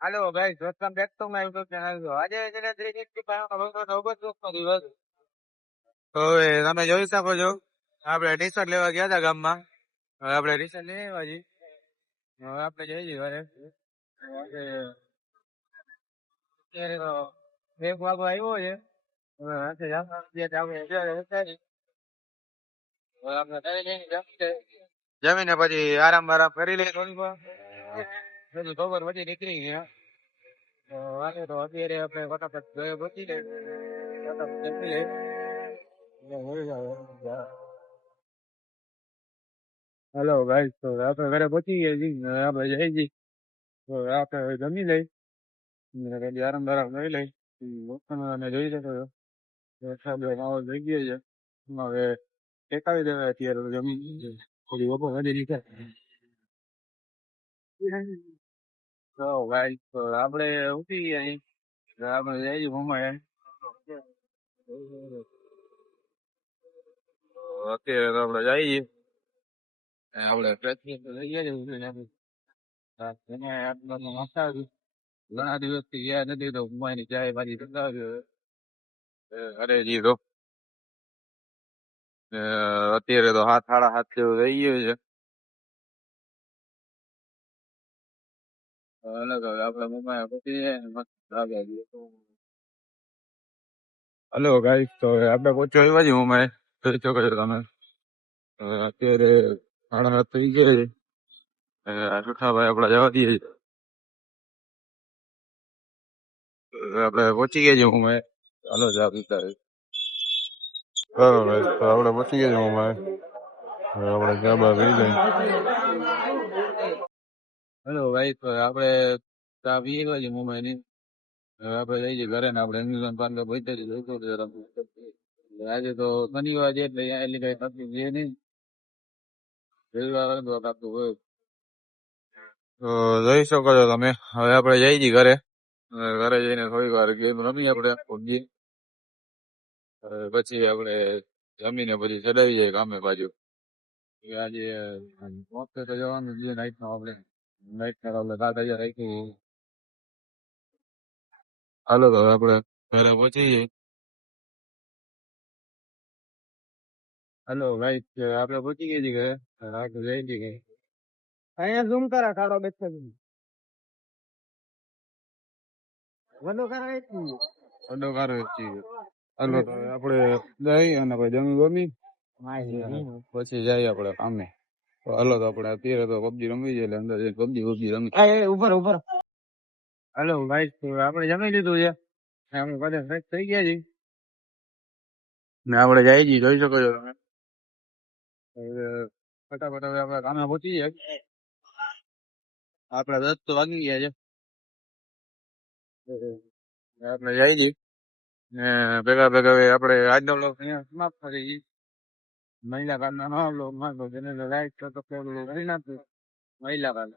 હાલો ભાઈ, welcome back to my YouTube channel. આજે છે ને 365 દિવસ. તો હવે તમે જોઈ શકો છો, આપણે ટી શર્ટ લેવા ગયા હતા ગામમાં. હવે આપણે ટી શર્ટ લઈ આવ્યા છીએ. હવે આપણે જઈ છીએ ઘરે. અત્યારે તો 1 વાગો આવ્યો છે. હવે રાતે જમીને પછી આરામ બારામ કરી લઈએ થોડીક વાર. પછી ખબર પછી નીકળી ગયા. વાગે તો અત્યારે આપણે ફટાફટ ઘરે પહોંચી લઈએ. ફટાફટ જમી લઈએ. હેલો ગાઈસ, તો આપણે ઘરે પહોંચી ગયા છીએ. હવે આપણે જઈ છીએ. તો આપણે જમી લઈ પછી આરામ બારામ કરી લઈ. તમે જોઈ શકો છો વરસાદ માહોલ થઈ ગયો છે. હવે ટેકાવી દેવાય અત્યારે તો જમીન થોડી બપોર વધી નીકળે. તો ભાઈ, તો આપણે ઉઠી ગયા છીએ. તો આપણે જઈ છીએ મમ્મા. અત્યારે તો આપણે જઈએ. આપણે પ્રયત્ન તો લઈ ગયા છે. ઘણા દિવસ થી ગયા નથી તો મમ્માની ચાય બાજી ચલાવ્યો. અરે જી તો અત્યારે તો 7, 7:30 જેવું થઈ ગયું છે. અલગ હવે આપડે મમ્મા પછી મસ્ત લાગે. હલો ગાઈસ, તો આપણે પહોંચ્યો એવા જ મમ્મા જોઈ શકો છો તમે. અત્યારે 7:30 થઈ ગયા છે. સુઠાભાઈ આપડા જવા દઈએ. આપણે પહોંચી ગયા છે મમ્મા. હાલો જા પીતા. બરોબર, તો આપણે પહોંચી ગયા છે મમ્મા. આપણે ચા બા પી લઈ. હેલો ભાઈ, તો આપણે ચા પી ગયા છે મમ્મા ની. હવે આપણે જઈ છીએ ઘરે ને આપણે એમ્યુઝન પાર્ક પહોંચી. આજે તો શનિવાર છે એટલે એટલી કઈ તકલીફ છે નહીં. રવિવાર હતો કાપતું હોય. તો જોઈ શકો છો તમે. હવે આપણે જઈ છીએ ઘરે. ઘરે જઈને થોડીક વાર ગેમ રમી આપણે પબજી. પછી આપણે જમીને પછી ચડાવી જાય કામે બાજુ. આજે મોસ્ટ તો જવાનું છે નાઈટ નો. આપણે નાઈટ નો આપણે 7,000 રાખ્યું. હાલો તો આપણે ઘરે પહોંચી જઈએ. હલો ભાઈ, આપણે પહોંચી ગયા છીએ ઘરે. આપણે જઈ છીએ. અહીંયા ઝૂમ કરા કાઢો બેઠો વડો કરા વડો કાઢો હાલો તો આપણે જઈ અને પછી જમી બમી પછી જઈએ આપણે કામે. હાલો તો આપણે અત્યારે તો પબજી રમવી છે એટલે અંદર પબજી રમી. ઉપર હલો ભાઈ, આપણે જમી લીધું છે. આપણે બધા ફ્રેશ થઈ ગયા છીએ ને આપણે જઈ છીએ. જોઈ શકો છો તમે. ફટાફટ હવે આપણે કામે પહોંચી જાય. આપણે 10 તો વાગી ગયા છે. આપણે જઈ છીએ ભેગા ભેગા આપણે આજનો બ્લોગ અહીંયા સમાપ્ત કરી. મહિલા કાળના નવા બ્લોગમાં તો જેને લાઈક તો કરી નાખજો. મહિલા કાળ